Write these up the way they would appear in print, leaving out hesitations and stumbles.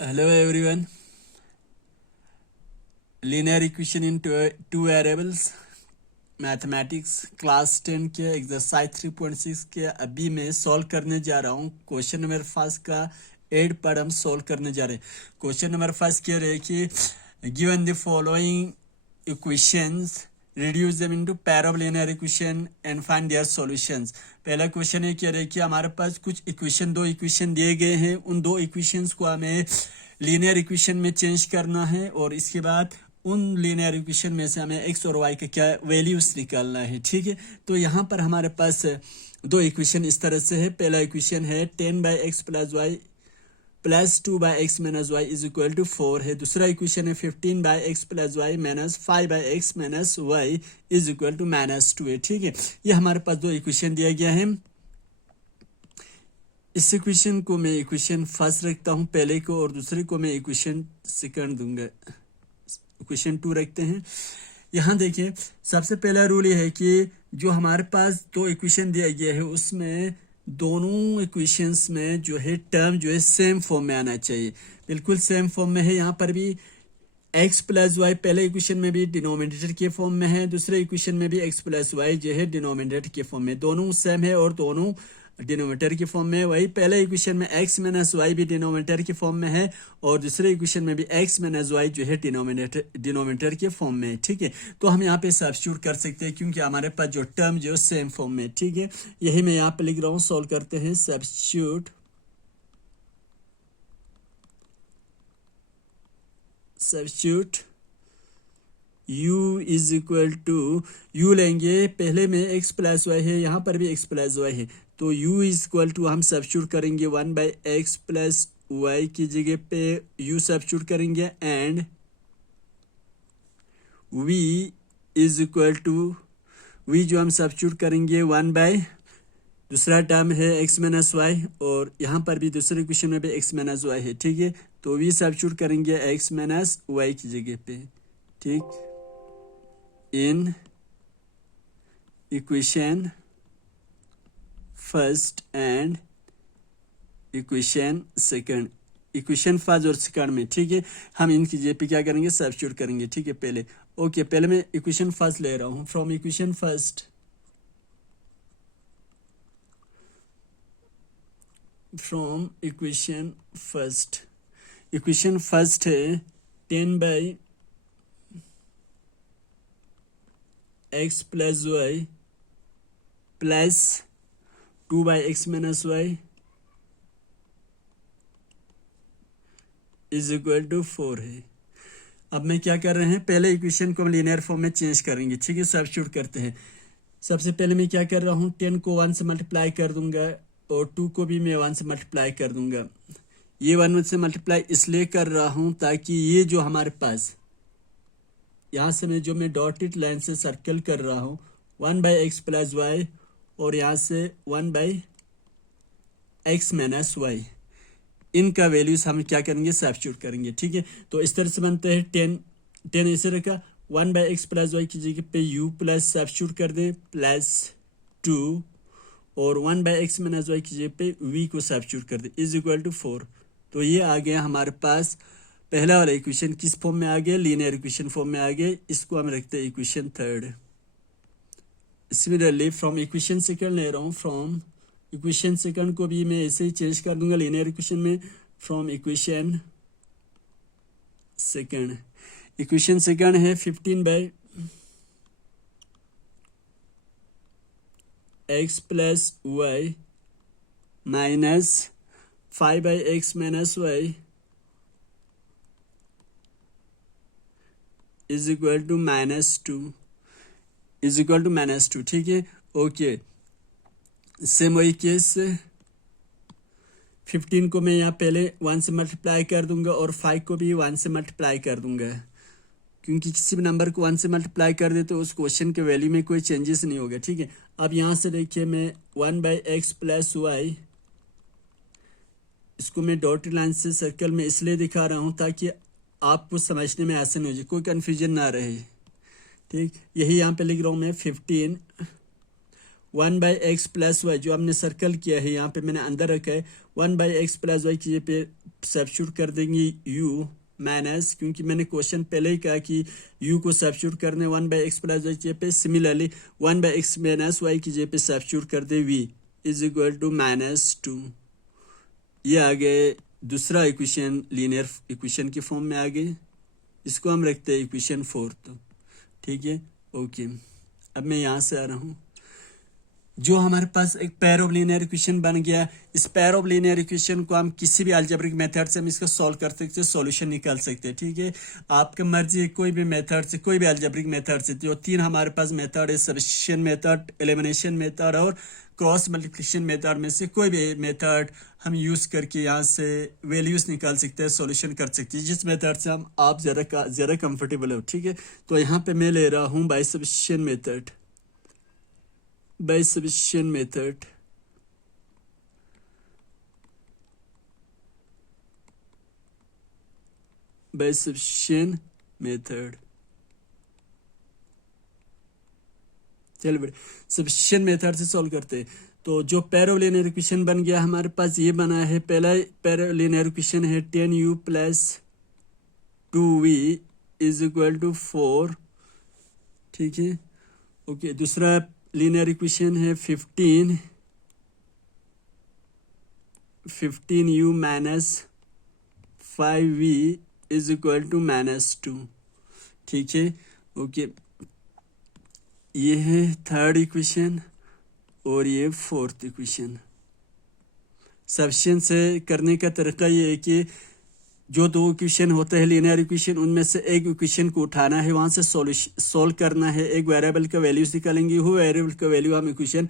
Hello everyone. Linear equation in two variables mathematics class 10 के exercise 3.6 के अभी मैं सॉल्व करने जा रहा हूँ। क्वेश्चन नंबर 5 का 8 पार्ट हम सॉल्व करने जा रहे हैं। क्वेश्चन नंबर 5 कह रहे हैं कि given the following equations reduce them into pair of linear equation and find their solutions. पहला क्वेश्चन ये कह रहे हैं कि हमारे पास कुछ इक्वेशन दो इक्वेशन दिए गए हैं, उन दो इक्वेशंस को हमें लीनियर इक्वेशन में चेंज करना है और इसके बाद उन लीनियर इक्वेशन में से हमें एक्स और वाई का क्या वैल्यूज निकालना है। ठीक है, तो यहाँ पर हमारे पास दो इक्वेशन इस तरह से है। पहला इक्वेशन है 10/x plus y plus 2/x minus y is equal to 4 है। दूसरा इक्वेशन है 15/x plus y minus 5/x minus y is equal to -2 है। ठीक है, ये हमारे पास दो इक्वेशन दिया गया है। इस इक्वेशन को मैं इक्वेशन फर्स्ट रखता हूँ पहले को, और दूसरे को मैं इक्वेशन सेकंड दूंगा। इक्वेशन 2 रखते हैं। यहाँ देखिए, सबसे पहला रूल ये है कि जो हमारे पास दो इक्वेशन दिया गया है उसमें दोनों इक्वेशंस में जो है टर्म जो है सेम फॉर्म में आना चाहिए, बिल्कुल सेम फॉर्म में है। यहाँ पर भी x प्लस वाई पहले इक्वेशन में भी डिनोमिनेटर के फॉर्म में है, दूसरे इक्वेशन में भी x प्लस वाई जो है डिनोमिनेटर के फॉर्म में, दोनों सेम है और दोनों डिनोमिनेटर के फॉर्म में। वही पहले इक्वेशन में x माइनस वाई भी डिनोमिनेटर के फॉर्म में है और दूसरे इक्वेशन में भी x माइनस वाई जो है डिनोमिनेटर के फॉर्म में है। ठीक है, तो हम यहाँ पे सब्स्टिट्यूट कर सकते हैं क्योंकि हमारे पास जो टर्म जो सेम फॉर्म में। ठीक है, यही मैं यहाँ पे लिख रहा हूँ। सॉल्व करते हैं। Substitute u is equal to, u लेंगे पहले में x प्लस वाई है, यहाँ पर भी x प्लस वाई है, तो u इज इक्वल टू हम सब्स्टिट्यूट करेंगे 1/x प्लस वाई की जगह पे u सब्स्टिट्यूट करेंगे and v is equal to, v जो हम सब्स्टिट्यूट करेंगे 1/ दूसरा टर्म है x माइनस वाई और यहाँ पर भी दूसरे इक्वेशन में भी x माइनस वाई है। ठीक है, तो v सब्स्टिट्यूट करेंगे x माइनस वाई की जगह पे। ठीक, in equation first and equation second, equation first और सेकंड में। ठीक है, हम इनकी जगह पे क्या करेंगे, सब्स्टिट्यूट करेंगे। ठीक है, पहले मैं इक्वेशन फर्स्ट ले रहा हूं। From equation first, equation first है 10/x plus y plus 2/x minus y is equal to 4 है। अब मैं क्या कर रहे हैं, पहले इक्वेशन को हम लीनियर फॉर्म में चेंज करेंगे। ठीक है, सब्स्टिट्यूट करते हैं। सबसे पहले मैं क्या कर रहा हूँ, 10 को 1 से मल्टीप्लाई कर दूंगा और 2 को भी मैं 1 से मल्टीप्लाई कर दूंगा। ये 1 से मल्टीप्लाई इसलिए कर रहा हूँ ताकि ये जो हमारे पास यहाँ से मैं डॉटेड लाइन से सर्कल कर रहा हूँ 1/x प्लस वाई और यहाँ से 1/x माइनस वाई, इनका वैल्यूज हम क्या करेंगे, सब्स्टिट्यूट करेंगे। ठीक है, तो इस तरह से बनते हैं 10 ऐसे रखा, 1/x प्लस वाई की जगह पे u प्लस सब्स्टिट्यूट कर दें प्लस 2 और 1/x माइनस वाई की जगह पे v को सब्स्टिट्यूट कर दें इज इक्वल टू 4। तो ये आ गया हमारे पास पहला वाला इक्वेशन। किस फॉर्म में आ गया, लीनियर इक्वेशन फॉर्म में आ गया। इसको हम रखते हैं equation third. Similarly from equation second ले रहा हूँ, फ्रॉम इक्वेशन सेकंड को भी मैं ऐसे ही चेंज कर दूंगा लीनियर इक्वेशन में। फ्रॉम इक्वेशन सेकंड है 15/x plus y minus 5/x minus y is equal to -2 ठीक है, ओके। सेम वही केस 15 को मैं यहाँ पहले 1 से मल्टीप्लाई कर दूंगा और 5 को भी 1 से मल्टीप्लाई कर दूंगा, क्योंकि किसी भी नंबर को 1 से मल्टीप्लाई कर दे तो उस क्वेश्चन के वैल्यू में कोई चेंजेस नहीं होगा। ठीक है, अब यहाँ से देखिए मैं 1/x प्लस वाई, इसको मैं डॉटेड लाइन से सर्कल में इसलिए दिखा रहा हूँ ताकि आपको समझने में आसान हो जाए, कोई कन्फ्यूजन ना रहे। ठीक, यही यहाँ पे लिख रहा हूँ मैं 15 1/x प्लस वाई जो हमने सर्कल किया है यहाँ पे मैंने अंदर रखा है, 1/x प्लस वाई की पे सब्स्टिट्यूट कर देंगे u माइनस, क्योंकि मैंने क्वेश्चन पहले ही कहा कि u को सब्स्टिट्यूट करने 1/x प्लस वाई की पे, सिमिलरली 1/x माइनस वाई की पे सब्स्टिट्यूट कर दे v इज इक्वल टू -2। ये आ गए दूसरा इक्वेशन, लीनियर इक्वेशन की फॉर्म में आ गए। इसको हम रखते हैं इक्वेशन 4। ठीक है, ओके। अब मैं यहाँ से आ रहा हूँ, जो हमारे पास एक पेयर ऑफ लीनियर इक्वेशन बन गया। इस पेयर ऑफ लीनियर इक्वेशन को हम किसी भी अलजेब्रिक मेथड से हम इसका सॉल्व कर सकते हैं, सॉल्यूशन निकाल सकते हैं। ठीक है, आपकी मर्जी है, कोई भी मेथड से, कोई भी अलजेब्रिक मेथड से। जो तीन हमारे पास मेथड है, सब्स्टिट्यूशन मेथड, एलिमिनेशन मेथड और क्रॉस मल्टीप्लिकेशन मेथड में से कोई भी मेथड हम यूज करके यहाँ से वैल्यूज निकाल सकते हैं, सॉल्यूशन कर सकते हैं, जिस मेथड से हम आप ज़्यादा कंफर्टेबल हो। ठीक है, तो यहाँ पे मैं ले रहा हूँ by substitution method, by substitution method। by substitution method चल बेटे, सब्स्टिट्यूशन मेथड से सॉल्व करते हैं। तो जो पेयर ऑफ लीनियर इक्वेशन बन गया हमारे पास, ये बना है। पहला पेयर ऑफ लीनियर इक्वेशन है 10u plus 2v is equal to 4। ठीक है, ओके। दूसरा लीनियर इक्वेशन है 15u minus 5v is equal to -2। ठीक है, ओके। ये है थर्ड इक्वेशन और ये फोर्थ इक्वेशन। सब्स्टिट्यूशन से करने का तरीका ये है कि जो दो इक्वेशन होते हैं लीनियर इक्वेशन, उनमें से एक इक्वेशन को उठाना है, वहाँ से सॉल्व करना है। एक वेरिएबल का वैल्यूज निकालेंगे, वो वेरिएबल का वैल्यू हम इक्वेशन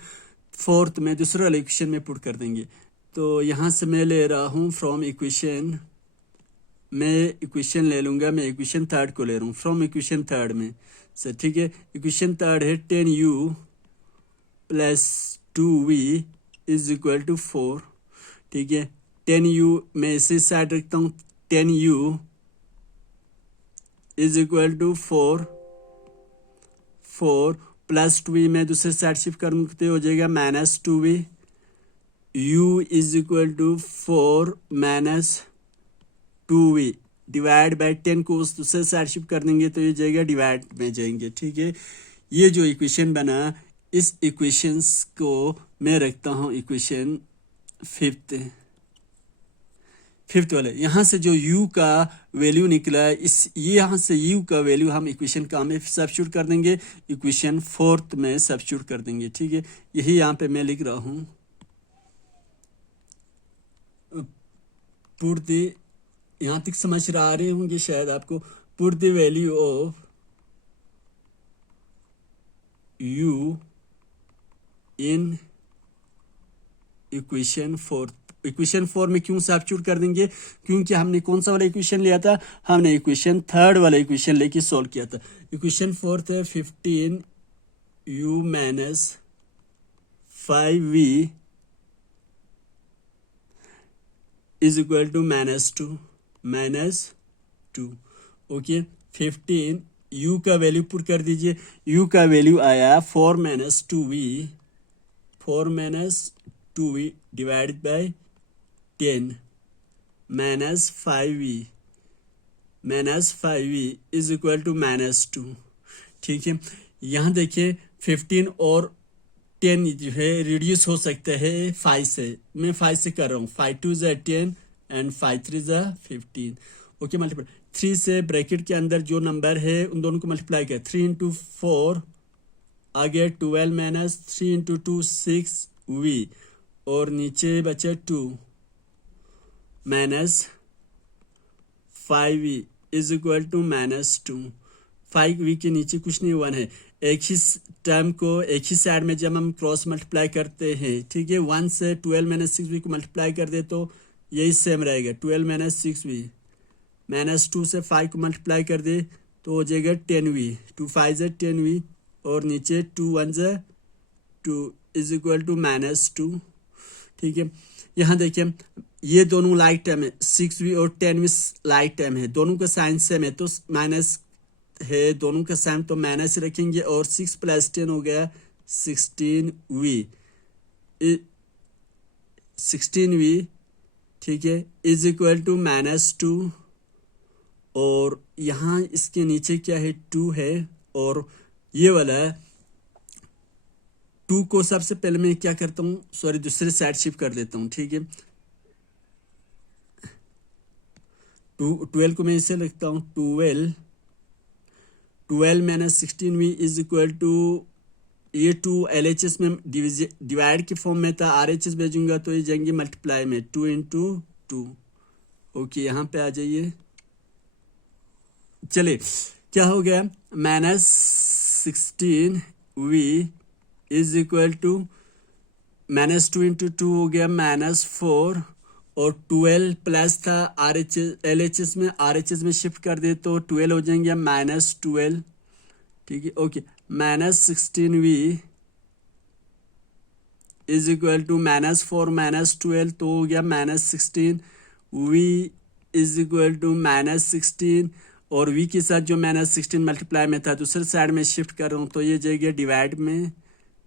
फोर्थ में दूसरे वाले इक्वेशन में पुट कर देंगे। तो यहाँ से मैं ले रहा हूँ फ्रॉम इक्वेशन, मैं इक्वेशन ले लूँगा, मैं इक्वेशन थर्ड को ले रहा हूँ फ्रॉम इक्वेशन थर्ड में से। ठीक है, इक्वेशन थर्ड है 10u plus 2v is equal to 4। ठीक है, 10u मैं इसी साइड रखता हूँ, 10u is equal to 4 plus 2v मैं दूसरे साइड शिफ्ट करते हो जाएगा -2v। u is equal to 4 minus 2v divide by 10 को उस दूसरे साइड शिफ्ट कर देंगे तो ये जाएगा डिवाइड में जाएंगे। ठीक है, ये जो इक्वेशन बना, इस इक्वेशंस को मैं रखता हूँ इक्वेशन फिफ्थ वाले। यहाँ से जो u का वैल्यू निकला है, इस ये यहाँ से u का वैल्यू हम इक्वेशन का में सब्स्टिट्यूट कर देंगे, इक्वेशन फोर्थ में सब्स्टिट्यूट कर देंगे। ठीक है, यही यहाँ पे मैं लिख रहा हूँ, पुट द, यहाँ तक समझ आ रहे होंगे शायद आपको। Put the value of u in equation fourth. Equation 4 में क्यों सब्स्टिट्यूट कर देंगे, क्योंकि हमने कौन सा वाला इक्वेशन लिया था, हमने इक्वेशन थर्ड वाला इक्वेशन लेके सॉल्व किया था। इक्वेशन फोर्थ है 15u minus 5v is equal to -2। Okay, 15 u का वैल्यू पुट कर दीजिए। u का वैल्यू आया 4 2v divided by 10 -5v is equal to -2। ठीक है, यहाँ देखिए 15 और 10 जो है रिड्यूस हो सकता है 5 से। मैं 5 से कर रहा हूँ, 5 2 ज़ा 10 एंड 5 3 ज़ा 15। ओके, मल्टीप्लाई 3 से ब्रैकेट के अंदर जो नंबर है उन दोनों को मल्टीप्लाई किया, 3 इंटू 4 आ गया 12 माइनस 3 इंटू 2 6v और नीचे बचा 2 minus 5v is equal to -2। 5v के नीचे कुछ नहीं, 1 है। एक ही टर्म को एक ही साइड में जब हम क्रॉस मल्टीप्लाई करते हैं, ठीक है, 1 से 12 माइनस 6v को मल्टीप्लाई कर दे तो यही सेम रहेगा, 12 माइनस 6v माइनस 2 से 5 को मल्टीप्लाई कर दे तो हो जाएगा 10v, 2 5 से 10v और नीचे 2 1 से 2 इज इक्वल टू -2। ठीक है, यहाँ देखिए ये दोनों लाइक टर्म है, 6v और 10v लाइक टर्म है, दोनों का साइन सेम है तो माइनस है, दोनों का साइन तो माइनस रखेंगे और 6 प्लस 10 हो गया 16v, ठीक है, इज इक्वल टू -2, और यहाँ इसके नीचे क्या है, 2 है, और ये वाला 2 को सबसे पहले मैं क्या करता हूँ, सॉरी, दूसरे साइड शिफ्ट कर देता हूँ, ठीक है। 12 को मैं इसे लिखता हूँ, 12 -16v इज इक्वल टू, ये 2 LHS में डिवाइड के फॉर्म में था, RHS भेजूंगा तो ये जाएंगे मल्टीप्लाई में, 2 इंटू 2। ओके, यहाँ पे आ जाइए। चलिए, क्या हो गया, -16v is equal to -2 into 2 हो गया -4, और 12 प्लस था LHS में, RHS में शिफ्ट कर दे तो 12 हो जाएंगे -12, ठीक है। Okay, -16v is equal to -4 -12 तो हो गया -16v इज इक्वल टू -16, और v के साथ जो -16 मल्टीप्लाई में था दूसरे साइड में शिफ्ट कर रहा हूँ तो ये जाएगा डिवाइड में,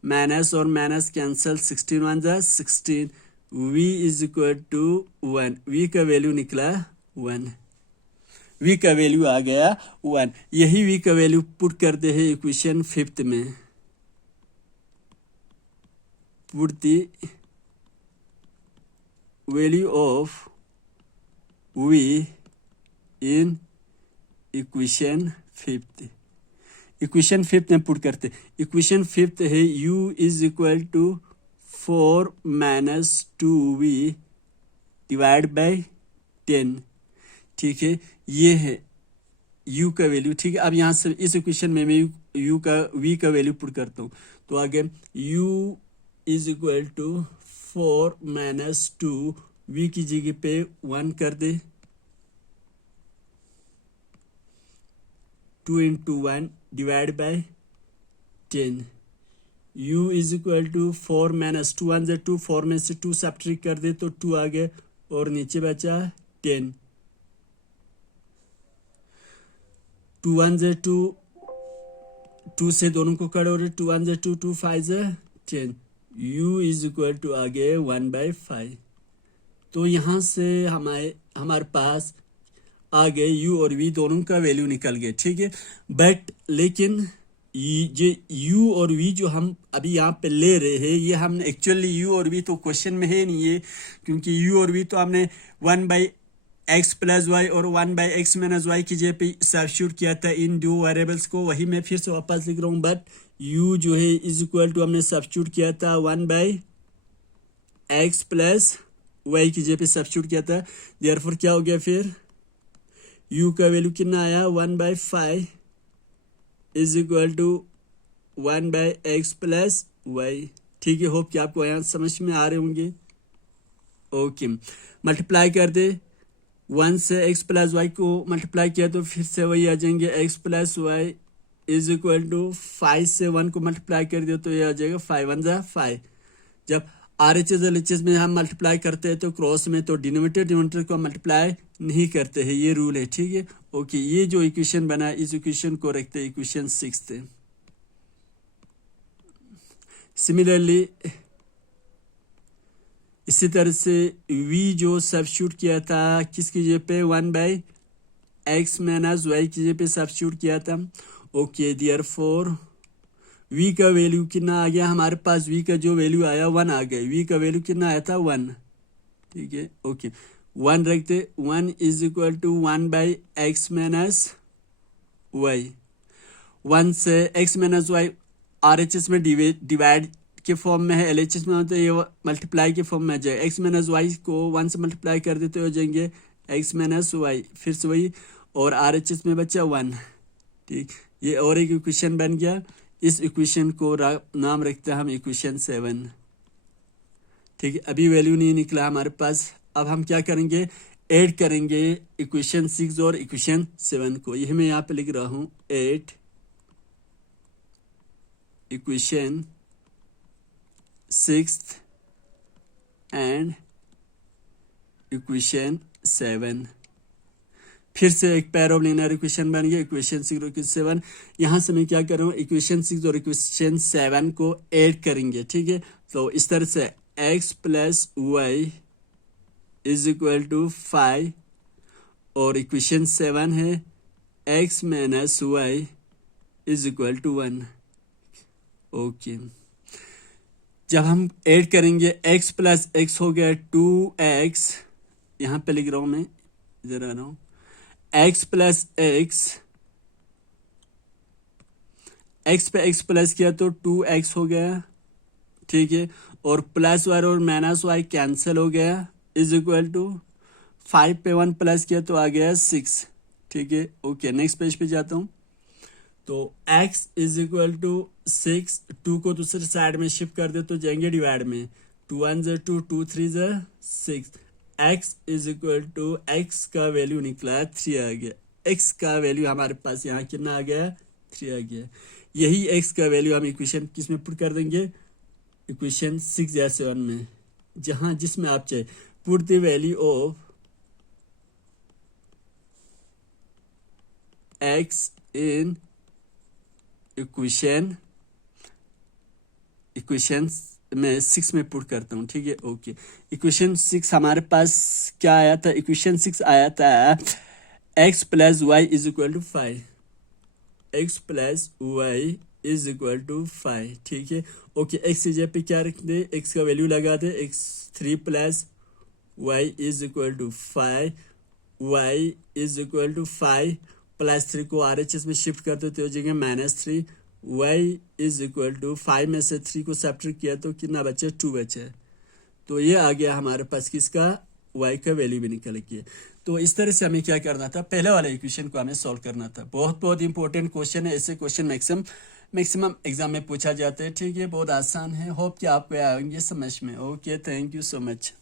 माइनस और माइनस कैंसल, 16 1 जा 16, v is equal to 1, v का वैल्यू निकला 1, v का वैल्यू आ गया 1। यही v का वैल्यू पुट करते हैं इक्वेशन 5th में, put the value of v in equation 5th। Equation 5th में पुट करते, इक्वेशन 5th है u is equal to 4 - 2v divide by 10, ठीक है, ये है u का वैल्यू, ठीक है। अब यहाँ से इस इक्वेशन में मैं v का वैल्यू पुट करता हूँ, तो आगे u is equal to 4 - 2, v की जगह पे 1 कर दे, 2 into 1 divide by 10, u is equal to 4 - 2 1 2, 4 में से 2 सब्ट्रैक्ट कर दे तो 2 आ गया, और नीचे बचा 10, 2 1 2, 2 से दोनों को कट हो रहे, 2 1 2, 2 5 10, u इज इक्वल टू आ गया 1/5। तो यहाँ से हमारे पास आ गए u और v दोनों का वैल्यू निकल गए, ठीक है। बट लेकिन ये u और v जो हम अभी यहाँ पे ले रहे हैं, ये हमने एक्चुअली u और v तो क्वेश्चन में है नहीं है, क्योंकि u और v तो हमने 1/x + y और 1/x - y की जगह पे सब्स्टिट्यूट किया था इन दो वेरिएबल्स को, वही मैं फिर से वापस लिख रहा हूँ। बट u जो है इज इक्वल टू हमने सब्स्टिट्यूट किया था 1/x + y की जगह पे सब्स्टिट्यूट किया था, देयरफॉर क्या हो गया, फिर u का वैल्यू कितना आया, 1/5 is equal to 1/x + y, ठीक है। होप कि आपको यहाँ समझ में आ रहे होंगे। ओके, मल्टीप्लाई कर दे, 1 से x + y को मल्टीप्लाई किया तो फिर से वही आ जाएंगे, x + y is equal to 5 से 1 को मल्टीप्लाई कर दिया तो ये आ जाएगा 5 1 जा 5। जब RHS LHS में हम मल्टीप्लाई करते हैं तो क्रॉस में तो डिनोमिनेटर को मल्टीप्लाई नहीं करते हैं, ये रूल है, ठीक है। ओके, ये जो इक्वेशन बना इस इक्वेशन को रखते हैं इक्वेशन 6th। सिमिलरली इसी तरह से v जो सब्स्टिट्यूट किया था किसकी जगह पे, 1/x - y की जगह पे सब्स्टिट्यूट किया था। ओके, देयरफॉर v का वैल्यू कितना आ गया हमारे पास, v का जो वैल्यू आया 1 आ गया, v का वैल्यू कितना आया था 1, ठीक है। ओके, 1 रखते, 1 is equal to 1/x - y, 1 से x - y RHS में डिवाइड के फॉर्म में है, LHS में होता है ये मल्टीप्लाई के फॉर्म में आ जाए, x - y को 1 से मल्टीप्लाई कर देते हो जाएंगे x - y, फिर से वही, और RHS में बचा 1, ठीक। ये और एक इक्वेशन बन गया, इस इक्वेशन को नाम रखते हैं हम इक्वेशन 7, ठीक है। अभी वैल्यू नहीं निकला हमारे पास, अब हम क्या करेंगे, ऐड करेंगे इक्वेशन 6 और इक्वेशन 7 को, यही मैं यहाँ पे लिख रहा हूँ, 8 इक्वेशन 6th एंड इक्वेशन 7। फिर से एक पेयर ऑफ लीनियर इक्वेशन बन गया, इक्वेशन 6 और इक्वेशन 7। यहाँ से मैं क्या कर रहा हूँ, इक्वेशन 6 और इक्वेशन 7 को ऐड करेंगे, ठीक है। तो इस तरह से x plus y is equal to 5 और इक्वेशन 7 है x minus y is equal to 1। Okay, जब हम ऐड करेंगे x प्लस एक्स हो गया 2x, यहाँ पे लिख रहा हूँ मैं, इधर आ रहा हूँ, x प्लस एक्स, x पे x प्लस किया तो 2x हो गया, ठीक है। और प्लस वाई और माइनस वाई कैंसिल हो गया, इज इक्वल टू 5 पे 1 प्लस किया तो आ गया 6, ठीक है। ओके, नेक्स्ट पेज पे जाता हूँ। तो x इज इक्वल टू 6, 2 को दूसरे साइड में शिफ्ट कर दे तो जाएंगे डिवाइड में, 2 1 ज़ 2, 2 3 ज़ 6। x is equal to x का वैल्यू निकला 3 आ गया, x का वैल्यू हमारे पास यहाँ कितना आ गया, 3 आ गया। यही x का वैल्यू हम इक्वेशन किस में पुट कर देंगे, इक्वेशन 6 या 7 में, जहां जिसमें आप चाहे put the value of x in equation में 6 में पुट करता हूँ, ठीक है। ओके, इक्वेशन 6 हमारे पास क्या आया था, इक्वेशन 6 आया था x plus y is equal to 5, x plus y is equal to 5, ठीक है। ओके, x की जगह पे क्या रख दे, x का वैल्यू लगा दे, x 3 plus y is equal to 5, y is equal to 5 plus 3 को RHS में शिफ्ट करते तो हो जाएगा -3, वाई इज इक्वल टू 5 में से 3 को सब्ट्रैक्ट किया तो कितना बचे, 2 बचे। तो ये आ गया हमारे पास किसका, y का वैल्यू भी निकल गया। तो इस तरह से हमें क्या करना था, पहले वाले इक्वेशन को हमें सॉल्व करना था। बहुत बहुत इंपॉर्टेंट क्वेश्चन है, ऐसे क्वेश्चन मैक्सिमम एग्जाम में पूछा जाता है, ठीक है। बहुत आसान है, होप कि आपको आएंगे समझ में। Okay, thank you so much.